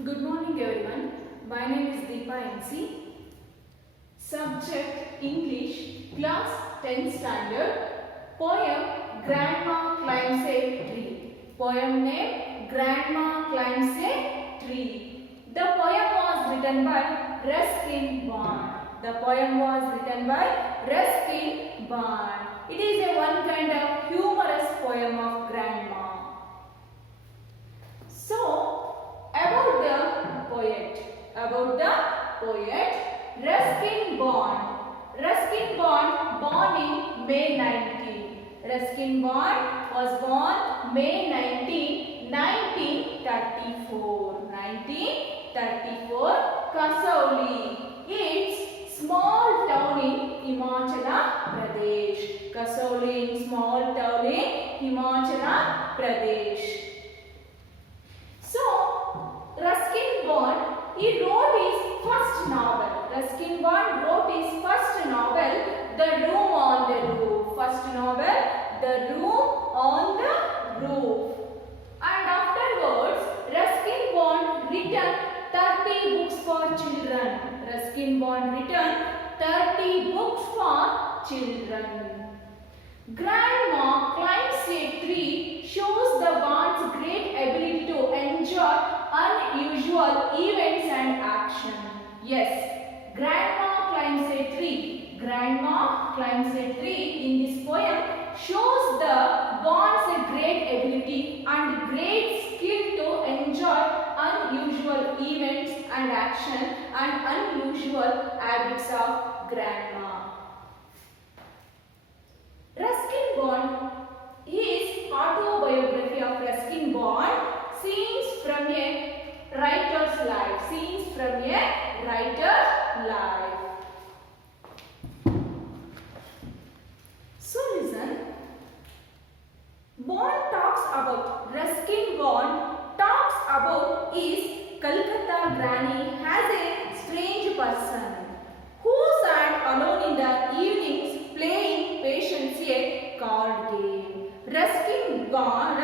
Good morning everyone. My name is Deepa MC. Subject English, class 10th standard. Poem Grandma Climbs a Tree. Poem name Grandma Climbs a Tree. The poem was written by Ruskin Bond. The poem was written by Ruskin Bond. It is a one kind of humorous poem of grandma. So, about the poet Ruskin Bond. Ruskin Bond born in May 19. Ruskin Bond was born May 19, 1934. 1934, Kasauli. It's small town in Himachal Pradesh. Kasauli in small town in Himachal Pradesh. So, Ruskin Bond, he wrote his first novel. Ruskin Bond wrote his first novel, The Room on the Roof. First novel, The Room on the Roof. And afterwards, Ruskin Bond written 30 books for children. Ruskin Bond written 30 books for children. Grandma Climbs a Tree shows the Bond's great ability to enjoy unusual events and action. Yes, Grandma Climbs a Tree. Grandma Climbs a Tree in this poem shows the Bond's great ability and great skill to enjoy unusual events and action and unusual habits of grandma. Ruskin Bond is autobiography of Ruskin Bond, scenes from a writer's life. Scenes from a writer's life. So listen. Ruskin Bond talks about his Calcutta granny as a strange person who sat alone in the evenings playing patience a card game. Ruskin Bond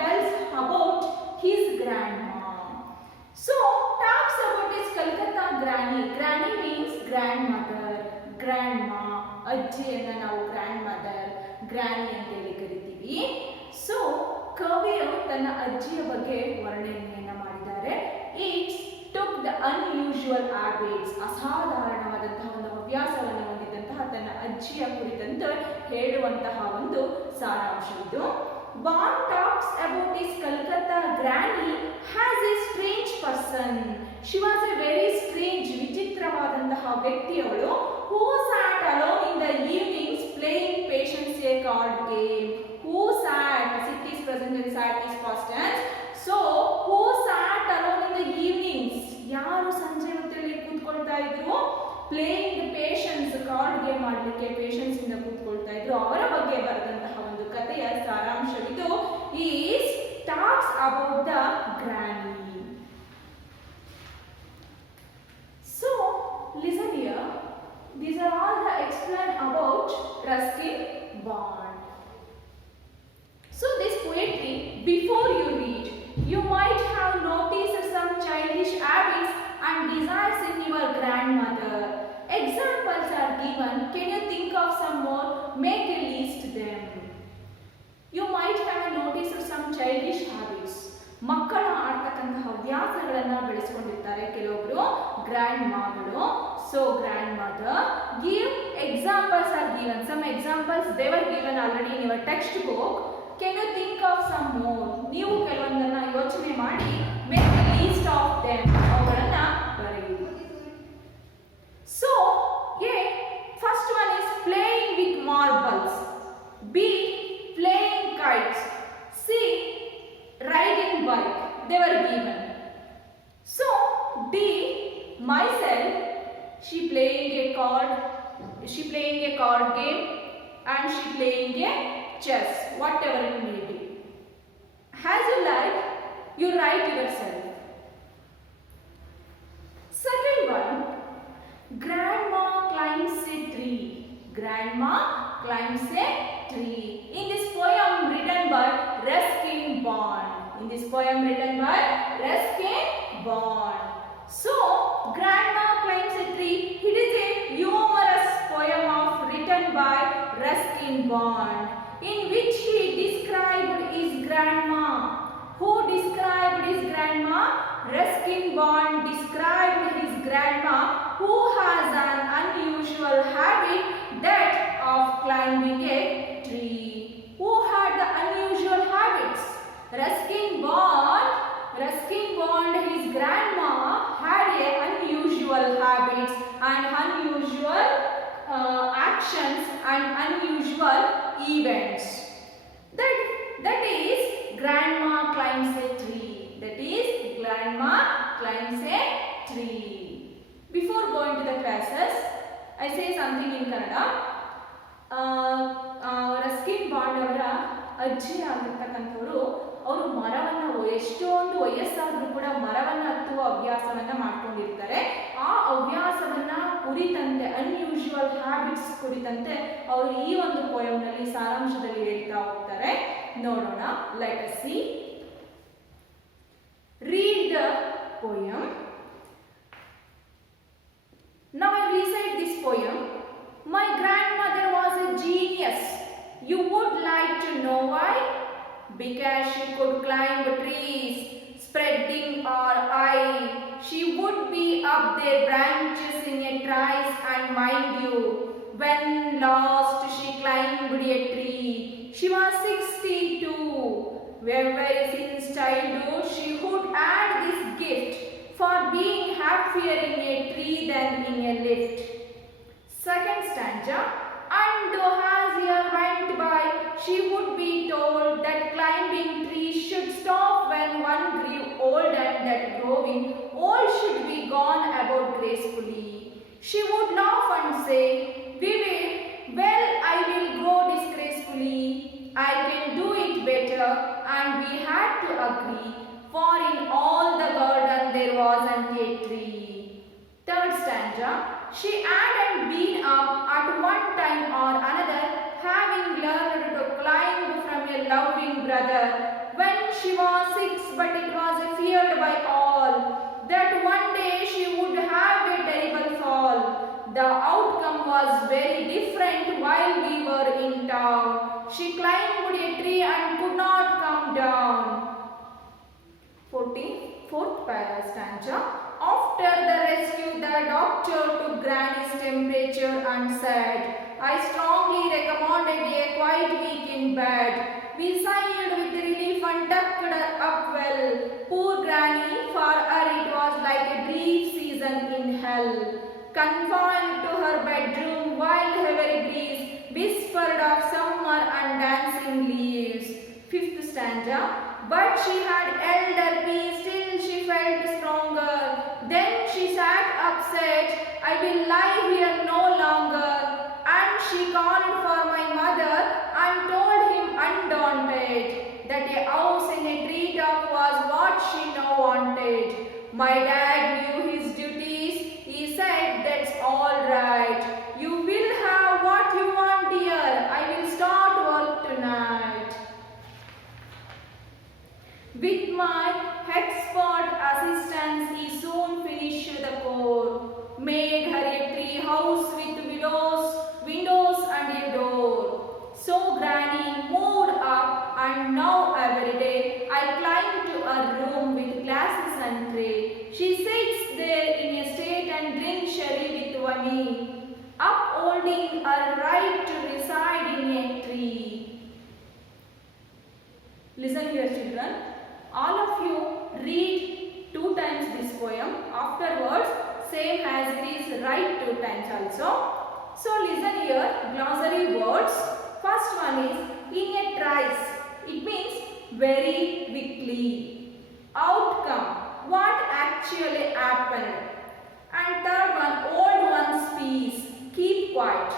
tells about his grandma. So, talks about his Calcutta granny. Granny means grandmother, grandma, ಅಜ್ಜಿಯನ್ನು ನಾವು grandmother, granny ಅಂತೇಳಿ ಕರಿತೀವಿ. So, ಕವಿಯು ತನ್ನ ಅಜ್ಜಿಯ ಬಗ್ಗೆ ವರ್ಣನೆಯನ್ನು ಮಾಡಿದ್ದಾರೆ. It took the unusual habits, ಅಸಾಧಾರಣವಾದಂತಹ ಒಂದು ಹವ್ಯಾಸವನ್ನು ಹೊಂದಿದ್ದಂತಹ ತನ್ನ ಅಜ್ಜಿಯ ಕುರಿತಂತೆ ಹೇಳುವಂತಹ ಒಂದು ಸಾರಾಂಶವಿದು. Bond talks about his Calcutta granny as a strange person. She was a very strange, ವಿಚಿತ್ರವಾದಂತಹ ವ್ಯಕ್ತಿಯವಳು. Who sat alone in the evenings playing patience a card game. Who sat, sit is present and sat is past tense. So, who sat alone in the evenings? ಯಾರು ಸಂಜೆ ಹೊತ್ತಲ್ಲಿ ಕೂತ್ಕೊಳ್ತಾ ಇದ್ರು playing patience card game ಮಾಡಲಿಕ್ಕೆ patience ಇಂದ ಕೂತ್ಕೊಳ್ತಾ ಇದ್ರು ಅವರ ಬಗ್ಗೆ ಬರೆದಂತಹ ಒಂದು ಕಥೆಯ ಸಾರಾಂಶವಿದು. Is talks about the granny. So listen here. These are all the explained about Ruskin Bond. So this poetry, before you read, you might have noticed some childish habits and desires in your grandmother. Examples are given. Can you think of some more? Make a list them. You might have noticed some childish habits. ಮಕ್ಕಳು ಆಡ್ತಕ್ಕಂತಹ ಹವ್ಯಾಸಗಳನ್ನು ಬೆಳೆಸ್ಕೊಂಡಿರ್ತಾರೆ ಕೆಲವೊಬ್ರು grand ಮಾಗಳು. So grandmother, give examples are given. Some examples they were given already in your textbook. Can you think of some more? ನೀವು ಕೆಲವೊಂದನ್ನ ಯೋಚನೆ ಮಾಡಿ make a list of them. ಅವುಗಳನ್ನ ಬರೆಯಿರಿ. So, A, first one is playing with marbles. B, playing kites. C, riding bike. They were given. So, D, myself, she playing a card game and she playing a chess, whatever it may be. As you like, you write yourself. Second one, grandma climbs a tree. Grandma climbs a tree. In this poem written by Ruskin Bond. In this poem written by Ruskin bond. So, Grandma Climbs a Tree, it is a humorous poem written by Ruskin Bond, in which he described his grandma. Who described his grandma? Ruskin Bond described his grandma, who has an unusual habit, that of climbing a tree. Who had the unusual habits? Ruskin Bond, his grandma had a unusual habits and unusual actions and unusual events. That is Grandma Climbs a Tree. That is Grandma Climbs a Tree. Before going to the classes, I say something in Kannada. Ruskin bond ಅವರ ಅಜ್ಜಿ ಆಗಿರ್ತಕ್ಕಂಥವರು ಅವರು ಮರವನ್ನು ಎಷ್ಟೊಂದು ವಯಸ್ಸಾದರೂ ಕೂಡ ಮರವನ್ನು ಹತ್ತುವ ಹವ್ಯಾಸವನ್ನು ಮಾಡ್ಕೊಂಡಿರ್ತಾರೆ. ಆ ಹವ್ಯಾಸವನ್ನು ಕುರಿತಂತೆ ಅನ್ಯೂಶುವಲ್ ಹ್ಯಾಬಿಟ್ಸ್ ಕುರಿತಂತೆ ಅವರು ಈ ಒಂದು ಪೋಯಂನಲ್ಲಿ ಸಾರಾಂಶದಲ್ಲಿ ಹೇಳ್ತಾ ಹೋಗ್ತಾರೆ. ನೋಡೋಣ. Let us see. Read the poem. Now I recite this poem. My grandmother was a genius. You would like to know why? Because she could climb trees, spreading her eye. She would be up their branches in a trice, and mind you, when last she climbed a tree, she was 62. Wherever since childhood she would add this gift for being happier in a tree than in a lift. Second stanza. And though as year went by, she would be told that climbing trees should stop when one grew old, and that growing old should be gone about gracefully. She would laugh and say, "Vivid, well, I will grow disgracefully. I can do it better," and we had to agree, for in all the garden there wasn't a tree. Third stanza. She had been up at one time or another, having learned to climb from a loving brother. When she was 6, but it was feared by all, that one day she would have a terrible fall. The outcome was very different while we were in town. She climbed a tree and could not come down. 4th stanza. After the rescue, the doctor took Granny's temperature and said, "I strongly recommended a quiet week in bed." We sighed with relief and tucked her up well. Poor Granny, for her it was like a brief season in hell. Confined to her bedroom while heavy breeze whispered of summer and dancing leaves. 5th stanza. But she had held her peace till she felt stronger. Then she sat up, said, "I will lie here no longer." And she called for my mother and told him undaunted that a house in a treetop was what she now wanted. My dad knew his duties. He said, "That's all right. You will have what you want, dear. I will start work tonight." With my expert assistance, he soon finished the core, made her a tree house with windows and a door. So Granny moved up, and now every day I climb to her room with glasses and tray. She sits there in a state and drinks sherry with me, upholding her right to reside in a tree. Listen here, children. All of you read 2 times this poem. Afterwards, same as it is, write 2 times also. So listen here, glossary words. First one is in a trice. It means very quickly. Outcome, what actually happened. And third one, old one's peace, keep quiet.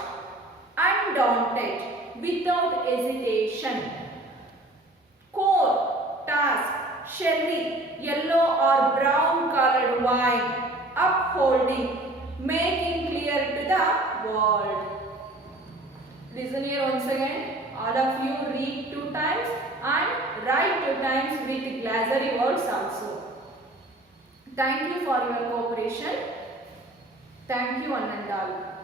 Undaunted, without hesitation. Core, task, sherry, yellow or brown colored wine. Upholding, making clear to the world. Listen here once again. All of you read 2 times and write 2 times with glossary words also. Thank you for your cooperation. Thank you, one and all.